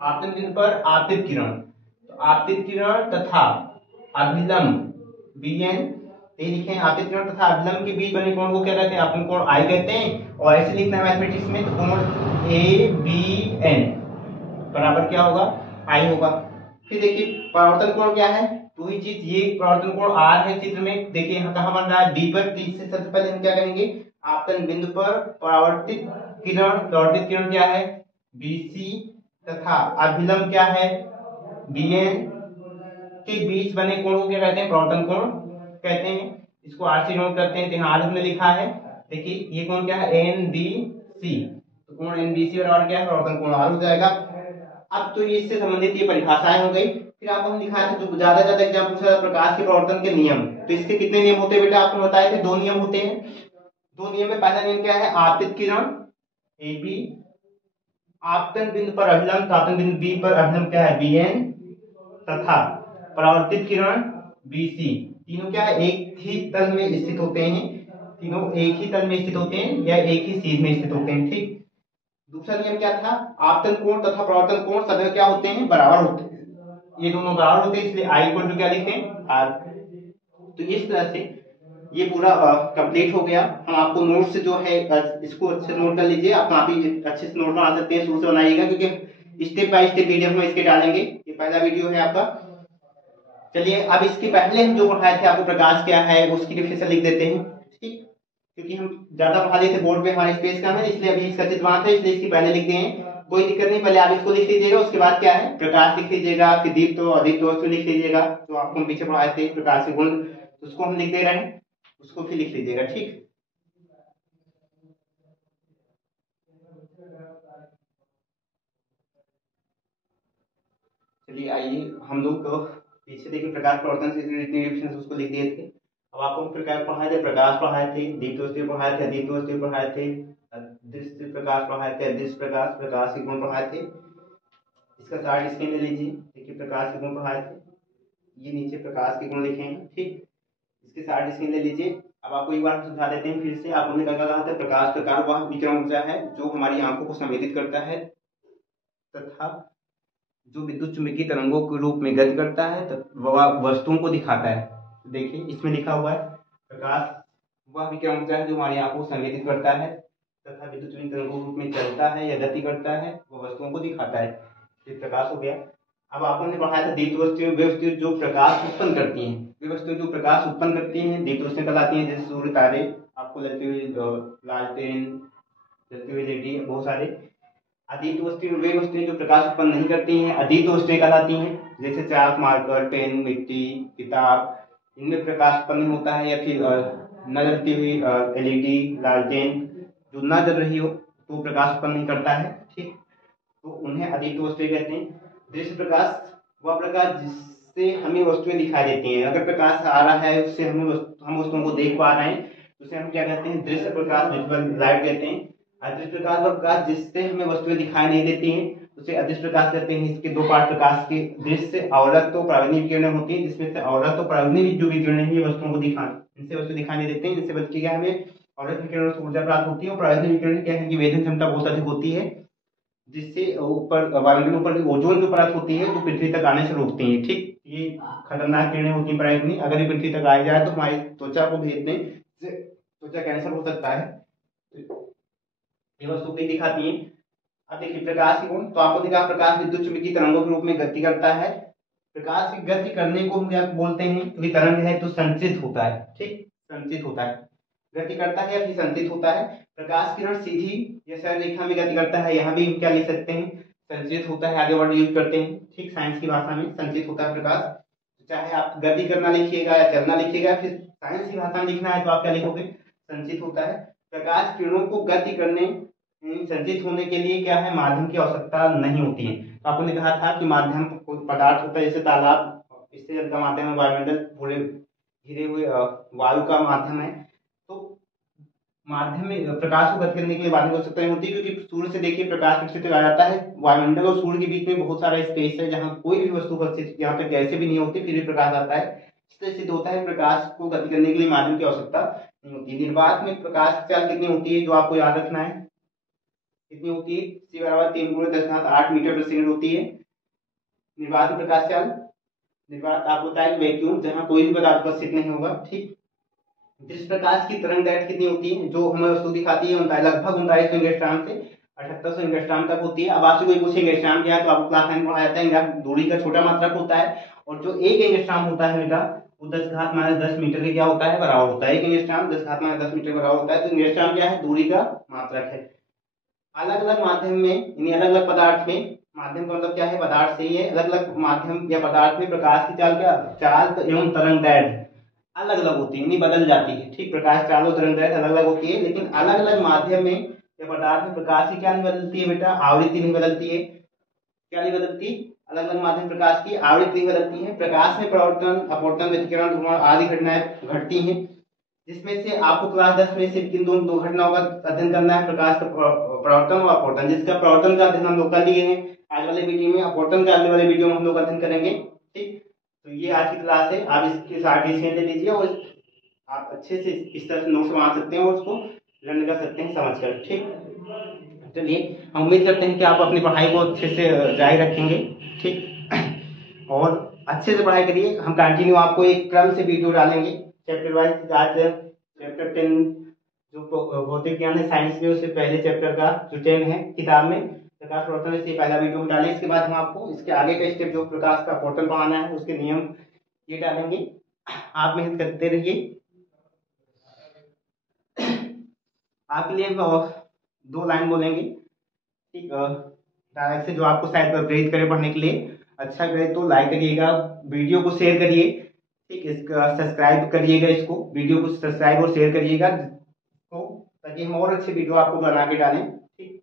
आपतन बिंदु पर आपतित किरण, तो आपतित किरण तथा अभिलंब बी एन, ये लिखे हैं आपतित किरण तथा अभिलंब के बीच बने कोण को क्या कहते हैं, आपतन कोण आई कहते हैं। और ऐसे लिखना है मैथमेटिक्स में, तो कोण ए बी एन बराबर क्या होगा, आई होगा। फिर देखिए परावर्तन कोण क्या है, तो ही चीज ये परावर्तन कोण आर है। चित्र में देखिए यहाँ कहां बन रहा है, बी पर। इससे सबसे पहले हम क्या करेंगे, आपतन बिंदु पर परावर्तित किरण क्या है, बीसी तथा अभिलंब क्या है, बीएन के बीच बने कोण को क्या कहते हैं, परावर्तन कोण कहते हैं। इसको आर से नोट करते हैं, तो यहाँ आर हमने लिखा है। देखिए ये कोण क्या है, एन बी सी, तो कोण एन बी सी बराबर क्या है, परावर्तन कोण आर हो जाएगा। अब तो इससे संबंधित ये परिभाषाएं हो गई। फिर आपको हम दिखाए थे जो ज्यादा ज्यादा एग्जाम पूछा था, प्रकाश के परावर्तन के नियम। तो इसके कितने नियम होते हैं बेटा, आपको बताए थे, दो नियम होते हैं। दो नियम में पहला नियम क्या है, आपतित किरण ए बी आपतन बिंदु पर अभिलंब, तो आपतन बिंदु बी पर अभिलंब क्या है, बी एन, तथा परावर्तित किरण बी सी, तीनों क्या है, एक ही तल में स्थित होते हैं, तीनों एक ही तल में स्थित होते हैं या एक ही सीध में स्थित होते हैं। ठीक। दूसरा नियम क्या था, आपतन कोण तथा परावर्तन कोण सदैव क्या होते हैं, बराबर होते हैं, ये दोनों बराबर होते हैं, इसलिए आई इक्वल टू क्या लिखते हैं, आर। तो इस तरह से ये पूरा कंप्लीट हो गया। हम आपको नोट से जो है इसको अच्छे से नोट कर लीजिए, आप काफी अच्छे से नोट बना सकते हैं, शुरू से बनाइएगा, क्योंकि स्टेप बाय स्टेप वीडियो हम इसके डालेंगे। ये पहला वीडियो है आपका। चलिए अब इसके पहले हम जो पढ़ाए थे आपको प्रकाश क्या है उसकी डिफिनेशन लिख देते हैं। ठीक, क्योंकि हम ज्यादा पढ़ा लिए थे, बोर्ड पे हमारे स्पेस कम है, इसलिए अभी इसका चित्र वहां था, इसलिए इसकी पहले लिख दिए। कोई दिक्कत नहीं, पहले आप इसको लिख लीजिएगा, उसके बाद क्या है, प्रकाश लिख लीजिएगा, फिर दीप्त तो अदीप्त वस्तु लिख लीजिएगा, जो आपको हम पीछे पढ़ाए थे प्रकाश के गुण, उसको हम लिख दे रहे हैं, उसको फिर लिख लीजिएगा। ठीक, चलिए आइए हम लोग तो पीछे देखिए प्रकाश प्रवर्तन से जितने डिफिनेशन उसको लिख दिए थे। अब आपको प्रकाश पढ़ाए थे, प्रकाश पढ़ाए थे, दीप्त पढ़ाए थे, अदीप्त पढ़ाए थे, अदृश्य प्रकाश पढ़ाए थे, अदृश्य प्रकाश, प्रकाश के गुण पढ़ाए थे। इसका साइड स्क्रीन ले लीजिए, देखिए प्रकाश के गुण पढ़ाए थे, ये नीचे प्रकाश के गुण लिखे हैं। ठीक, इसके साइड स्क्रीन ले लीजिए। अब आपको एक बार समझा देते हैं फिर से। आपने क्या कहा था, प्रकाश प्रकार वह विकिरण ऊर्जा है जो हमारी आंखों को संवेदित करता है तथा जो विद्युत चुंबकीय तरंगों के रूप में गति करता है वह वस्तुओं को दिखाता है। देखिए इसमें लिखा हुआ है, प्रकाश वह विकिरण ऊर्जा है जो हमारी आंखों को संवेदित करता है तथा विद्युत चुंबकीय तरंगों के रूप में चलता है या गति करता है, वह वस्तुओं को दिखाता है। ये प्रकाश हो गया। अब आपने पढ़ाया था दीप्त वस्तुएं, वे वस्तुएं जो प्रकाश उत्पन्न करती हैं, वे वस्तुएं जो प्रकाश उत्पन्न करती हैं दीप्त वस्तुएं कहलाती हैं, जैसे सूर्य, तारे, आपको लगती हुई लालटेन, जलती हुई लेडी, बहुत सारे। अदीप्त वस्तुएं वे वस्तुएं जो प्रकाश उत्पन्न नहीं करती हैं, अदीप्त वस्तुएं कहलाती हैं, जैसे चाक, मार्कर, पेन, मिट्टी, किताब, इनमें प्रकाश उत्पन्न होता है, या फिर न जलती हुई एलईडी, लालटेन जो न जल रही हो तो प्रकाश उत्पन्न नहीं करता है। ठीक, तो उन्हें अदीप्त वस्तुएं कहते हैं। दृश्य प्रकाश वह प्रकाश जिससे हमें वस्तुएं दिखाई देती हैं, अगर प्रकाश आ रहा है उससे हम वस्तुओं को देख पा रहे हैं, उसे हम क्या कहते हैं, दृश्य प्रकाश, विजुअल लाइट कहते हैं। अदृश्य प्रकाश वह प्रकाश जिससे हमें वस्तुएं दिखाई नहीं देती हैं, उसे अदृश्य प्रकाश कहते हैं। इसके दो पार्ट प्रकाश के, दृश्य अवरक्त तो परावर्तनीय विकिरण होती है, जिसमें से अवरक्त तो परावर्तनीय जो विकिरण है ये वस्तुओं को इनसे वस्तु दिखाई नहीं देते हैं, जिससे बल्कि क्या हमें अवरक्त विकिरण से ऊर्जा प्राप्त होती है, और परावर्तनीय विकिरण क्या है कि वेधन क्षमता बहुत अधिक होती है, जिससे ऊपर वायुमंडल ऊपर की ओजोन जो परत होती है जो पृथ्वी तक आने से रोकती है। ठीक, ये खतरनाक किरणें होती है परावर्तनीय, अगर ये पृथ्वी तक आ जाए तो हमारी त्वचा को भेजने से त्वचा कैंसर हो सकता है, ये वस्तु भी दिखाती है। अब देखिए प्रकाश की गुण, तो आपको देखा प्रकाश विद्युत चुंबकीय तरंगों के रूप में गति करता है। प्रकाश की गति करने को हम क्या बोलते हैं, क्योंकि तरंग है तो संचित होता है। ठीक, संचित होता है, गति करता है या फिर संचित होता है। प्रकाश किरण सीधी या सरल रेखा में गति करता है, यहाँ भी हम क्या लिख सकते हैं, संचित होता है, आगे वर्ड यूज करते हैं। ठीक, साइंस की भाषा में संचित होता है प्रकाश। चाहे आप गति करना लिखिएगा या चलना लिखिएगा, फिर साइंस की भाषा में लिखना है तो आप क्या लिखोगे, संचित होता है। प्रकाश किरणों को गति करने, संचित होने के लिए क्या है, माध्यम की आवश्यकता नहीं होती है। तो आपने कहा था कि माध्यम कोई पदार्थ होता है, जैसे तालाब, इससे जल का माध्यम है, वायुमंडल पूरे घिरे हुए वायु का माध्यम है। तो माध्यम में प्रकाश को गति करने के लिए माध्यम की आवश्यकता नहीं होती, क्योंकि सूर्य से देखिए प्रकाश पृथ्वी तक आ जाता है, वायुमंडल और सूर्य के बीच में बहुत सारा स्पेस है जहाँ कोई भी वस्तु उपस्थित, यहाँ तक गैसें भी नहीं होती, फिर भी प्रकाश आता है। इससे सिद्ध होता है प्रकाश को गति करने के लिए माध्यम की आवश्यकता नहीं होती। निर्वात में प्रकाश की चाल कितनी होती है, जो आपको याद रखना है, कितनी होती है, c बराबर 3 × 10⁸ मीटर प्रति सेकंड होती है निर्वात में प्रकाश चाल। निर्वात आपको होता है वैक्यूम, जहां कोई भी पदार्थ उपस्थित नहीं होगा। ठीक, जिस प्रकाश की तरंग दैर्घ्य कितनी होती है, जो हमें वस्तु दिखाती है, लगभग 3900 एंगस्ट्रॉम से 7800 एंगस्ट्रॉम तक होती है। अब आपसे कोई पूछे एंगस्ट्रॉम क्या है, तो आपको क्लास 9 में पढ़ाया जाता है, दूरी का छोटा मात्रक होता है, और जो 1 एंगस्ट्रॉम होता है बेटा, वो 10⁻10 मीटर के क्या होता है, बराबर होता है। 1 एंगस्ट्रॉम 10⁻10 मीटर बराबर होता है। तो एंगस्ट्रॉम क्या है, दूरी का मात्रक है। अलग अलग माध्यम में, यानी अलग अलग पदार्थ में, माध्यम का मतलब क्या है, पदार्थ से ही है, अलग अलग माध्यम या पदार्थ में प्रकाश की चाल क्या, चाल एवं तरंग दैर्घ्य अलग अलग होती है, यानी बदल जाती है। ठीक, प्रकाश चाल और तरंग दैर्घ्य अलग अलग होती है, लेकिन अलग अलग माध्यम में या पदार्थ में प्रकाश की क्या नहीं बदलती है बेटा, आवृत्ति नहीं बदलती है। क्या नहीं बदलती, अलग अलग माध्यम प्रकाश की आवृत्ति नहीं बदलती है। प्रकाश में प्रवर्तन, अपवर्तन, व्यतिकरण, ध्रुवण आदि घटनाएं घटती हैं, जिसमें से आपको क्लास 10 में से किन दो घटनाओं का अध्ययन करना है, प्रकाश का प्रवर्तन और अपवर्तन, जिसका प्रवर्तन का अध्ययन हम लोग कर लिए हैं आज वाले वीडियो में, अपवर्तन का अगले वाले वीडियो में हम लोग अध्ययन करेंगे। ठीक, तो ये आज की क्लास है, आप इसके साथ ले लीजिए और आप अच्छे से इस तरह से नोट्स बना सकते हैं और उसको लर्न कर सकते हैं समझ कर। ठीक, चलिए हम उम्मीद करते हैं कि आप अपनी पढ़ाई को अच्छे से जारी रखेंगे। ठीक, और अच्छे से पढ़ाई करिए। हम कंटिन्यू आपको एक क्रम से वीडियो डालेंगे चैप्टर वाइज। आज चैप्टर 10 जो भौतिक ज्ञान है साइंस में, उससे पहले चैप्टर का जो 10 है किताब में प्रकाश प्रवर्तन से पहला वीडियो डालें। इसके बाद हम आपको इसके आगे का स्टेप जो प्रकाश का प्रवर्तन पढ़ाना है उसके नियम ये डालेंगे। आप मेहनत करते रहिए। आपके लिए 2 लाइन बोलेंगे। ठीक, डायरेक्ट से जो आपको शायद प्रेरित करे पढ़ने के लिए। अच्छा करे तो लाइक करिएगा, वीडियो को शेयर करिए। ठीक, इसका सब्सक्राइब करिएगा, इसको वीडियो को सब्सक्राइब और शेयर करिएगा तो, ताकि हम और अच्छे वीडियो आपको बना के डालें। ठीक,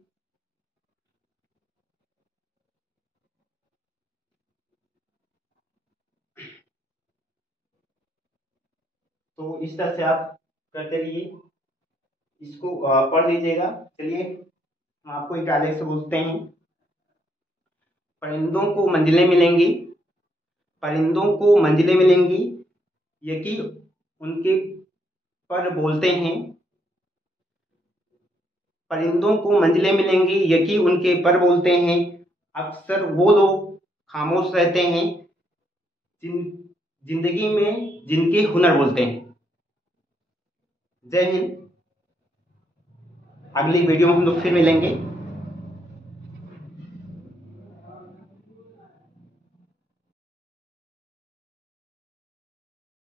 तो इस तरह से आप करते रहिए, इसको पढ़ लीजिएगा। चलिए हम आपको एक डायलॉग से बोलते हैं। परिंदों को मंजिलें मिलेंगी, परिंदों को मंजिलें मिलेंगी, यकी उनके पर बोलते हैं। परिंदों को मंजिलें मिलेंगी, यकी उनके पर बोलते हैं। अक्सर वो लोग खामोश रहते हैं जिन जिंदगी में जिनके हुनर बोलते हैं। जय हिंद। अगली वीडियो में हम लोग फिर मिलेंगे।